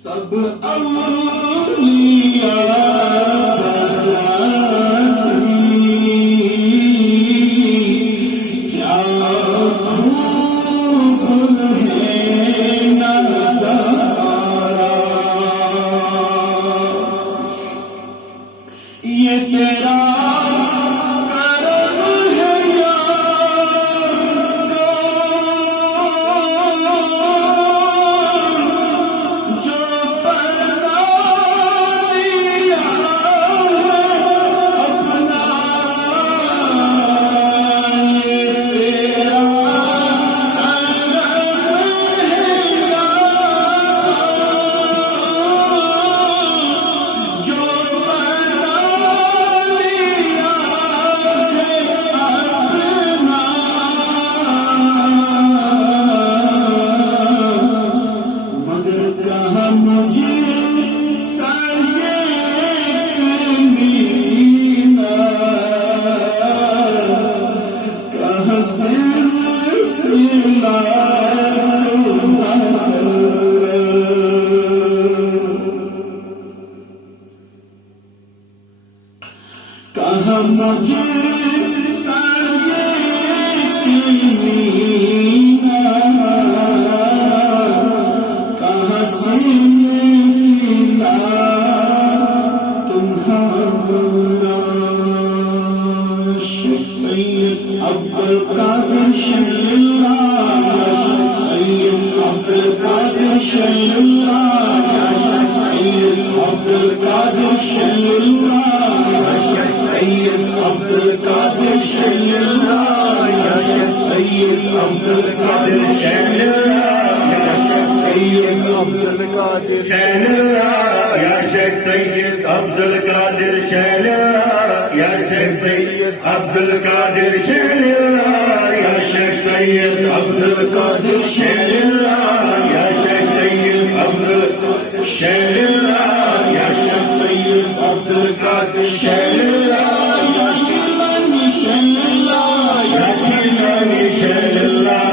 सब अलिया क्या खूब है नज़ारा, ये तेरा कहाँ मुझे कहाँ सिला तुम्हारा। शेख सैयद अब्दुल कादिर शल्लाह, सैयद अब्दुल कादिर शल्लाह, सैयद अब्दुल कादिर शल्लाह, सैयद अब्दुल कादिर शल्लाह, सैयद अब्दुल कादिर शल्लाह, सैयद अब्दुल कादिर शल्लाह, या शेख सैयद अब्दुल कादिर शल्लाह, या शेख सैयद अब्दुल कादिर शल्लाह, या शेख सैयद अब्दुल कादिर शल्लाह, या शेख सैयद अब्दुल शल्लाह, या शेख सैयद अब्दुल कादिर शल्लाह, या जिलानी शल्लाह, या जिलानी शल्लाह,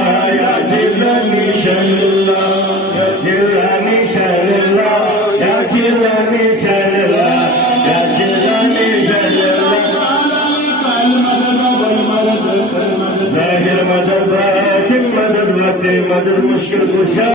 या जिलानी शल्लाह, या जिलानी शल्लाह, या जिलानी शल्लाह, या जिलानी शल्लाह। ज़ाहिर मदद, बातिन मदद, वक़्त मदद, मुश्किल कुशा।